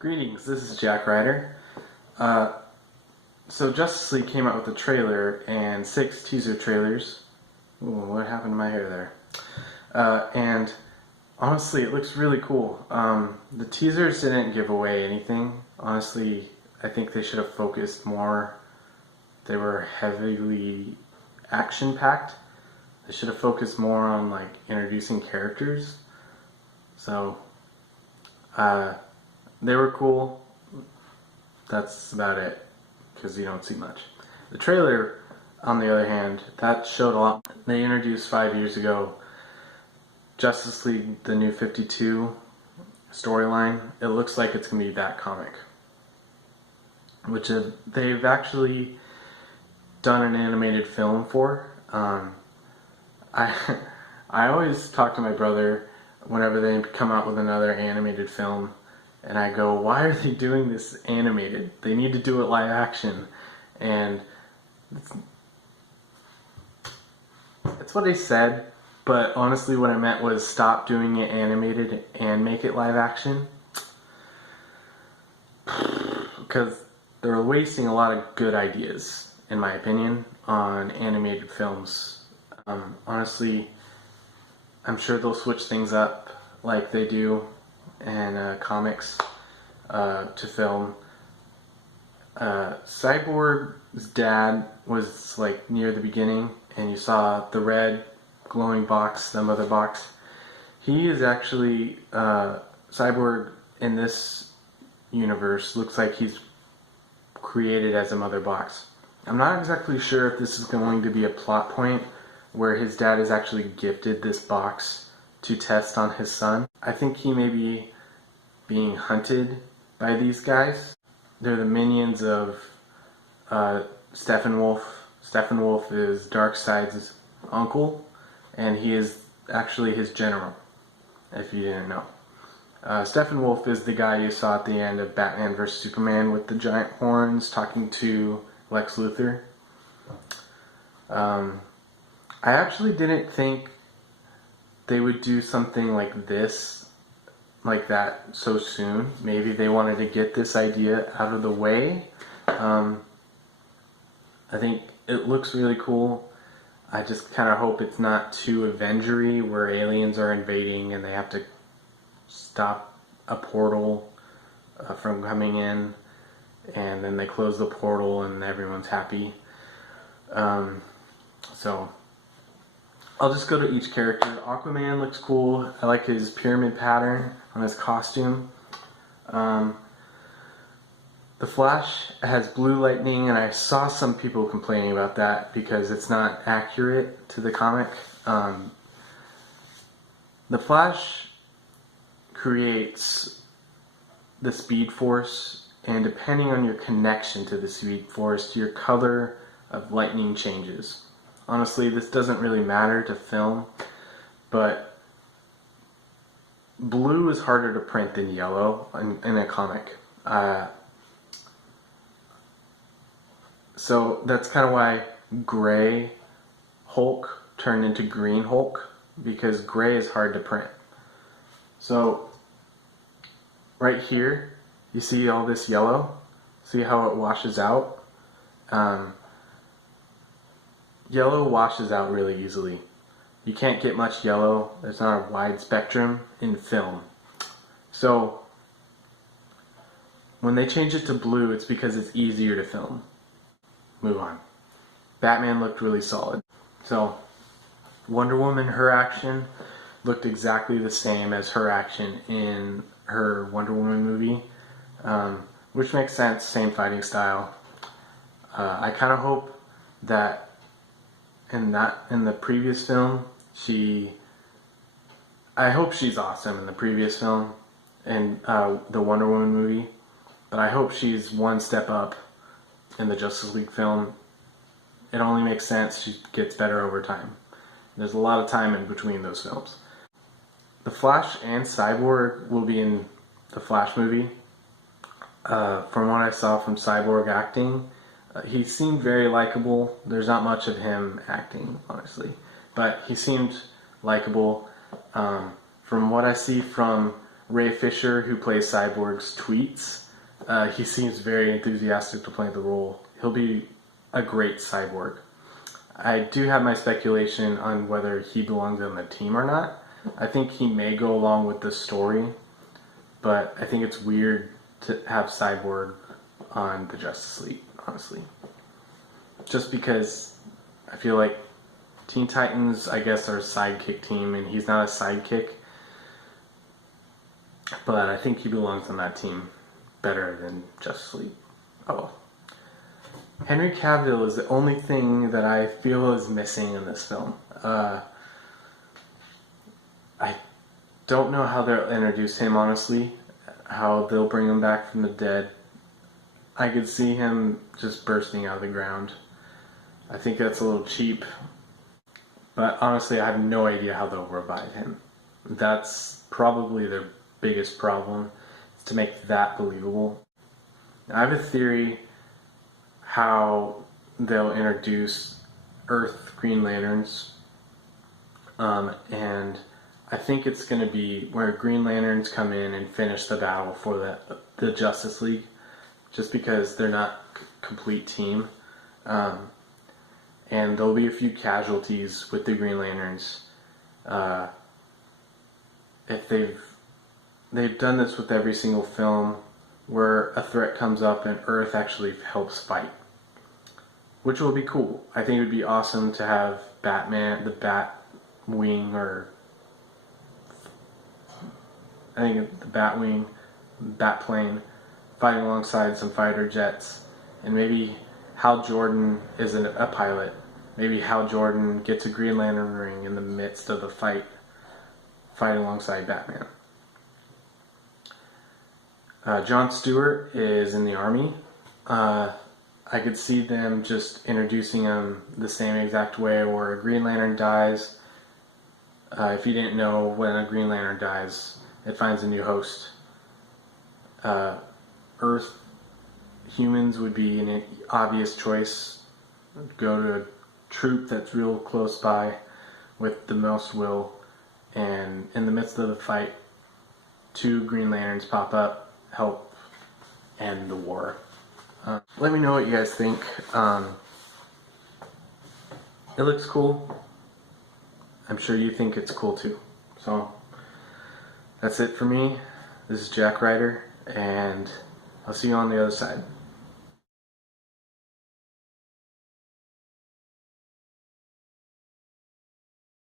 Greetings, this is Jack Ryder. So Justice League came out with a trailer and 6 teaser trailers. Ooh, what happened to my hair there? And honestly, it looks really cool. The teasers didn't give away anything. Honestly, I think they should have focused more. They were heavily action-packed. They should have focused more on like introducing characters. So, they were cool. That's about it, because you don't see much. The trailer, on the other hand, that showed a lot. They introduced 5 years ago Justice League, the New 52 storyline. It looks like it's going to be that comic, which they've actually done an animated film for. I always talk to my brother whenever they come out with another animated film, and I go, why are they doing this animated? They need to do it live action. And it's what they said, but honestly what I meant was stop doing it animated and make it live action, because they're wasting a lot of good ideas, in my opinion, on animated films. Honestly, I'm sure they'll switch things up like they do in comics to film. Cyborg's dad was like near the beginning, and you saw the red glowing box, the mother box. He is actually Cyborg in this universe looks like he's created as a mother box. I'm not exactly sure if this is going to be a plot point where his dad is actually gifted this box to test on his son. I think he may be being hunted by these guys. They're the minions of Steppenwolf. Steppenwolf is Darkseid's uncle, and he is actually his general, if you didn't know. Steppenwolf is the guy you saw at the end of Batman vs. Superman with the giant horns talking to Lex Luthor. I actually didn't think they would do something like this, like that, so soon. Maybe they wanted to get this idea out of the way. I think it looks really cool. I just kind of hope it's not too Avengery, where aliens are invading and they have to stop a portal from coming in, and then they close the portal and everyone's happy. So I'll just go to each character. Aquaman looks cool. I like his pyramid pattern on his costume. The Flash has blue lightning, and I saw some people complaining about that because it's not accurate to the comic. The Flash creates the Speed Force, and depending on your connection to the Speed Force, your color of lightning changes. Honestly, this doesn't really matter to film, but blue is harder to print than yellow in a comic. So that's kind of why gray Hulk turned into green Hulk, because gray is hard to print. So right here, you see all this yellow? See how it washes out? Yellow washes out really easily. You can't get much yellow. There's not a wide spectrum in film. So when they change it to blue, it's because it's easier to film. Move on. Batman looked really solid. So Wonder Woman, her action looked exactly the same as her action in her Wonder Woman movie, which makes sense, same fighting style. I kind of hope that in the previous film, I hope she's awesome in the previous film, in the Wonder Woman movie, but I hope she's one step up in the Justice League film. It only makes sense, she gets better over time. There's a lot of time in between those films. The Flash and Cyborg will be in the Flash movie. From what I saw from Cyborg acting, he seemed very likable. There's not much of him acting, honestly, but he seemed likable. From what I see from Ray Fisher, who plays Cyborg's tweets. He seems very enthusiastic to play the role. He'll be a great Cyborg. I do have my speculation on whether he belongs on the team or not. I think he may go along with the story, but I think it's weird to have Cyborg on the Justice League, honestly. Just because I feel like Teen Titans, I guess, are a sidekick team, and he's not a sidekick. But I think he belongs on that team better than Justice League. Oh. Henry Cavill is the only thing that I feel is missing in this film. I don't know how they'll introduce him, honestly. How they'll bring him back from the dead. I could see him just bursting out of the ground. I think that's a little cheap. But honestly, I have no idea how they'll revive him. That's probably their biggest problem, is to make that believable. I have a theory how they'll introduce Earth Green Lanterns, and I think it's going to be where Green Lanterns come in and finish the battle for the Justice League, just because they're not a complete team, and there'll be a few casualties with the Green Lanterns. If they've done this with every single film where a threat comes up and Earth actually helps fight, which will be cool. I think it would be awesome to have Batman, the Batwing, or I think the Batwing, Batplane, fighting alongside some fighter jets, and maybe Hal Jordan isn't a pilot. Maybe Hal Jordan gets a Green Lantern ring in the midst of the fight alongside Batman. Jon Stewart is in the army. I could see them just introducing him the same exact way where a Green Lantern dies. If you didn't know, when a Green Lantern dies, it finds a new host. Earth humans would be an obvious choice. Go to a troop that's real close by with the most will, and in the midst of the fight, 2 Green Lanterns pop up, help end the war. Let me know what you guys think. It looks cool. I'm sure you think it's cool too. So that's it for me. This is Jack Ryder, and I'll see you on the other side.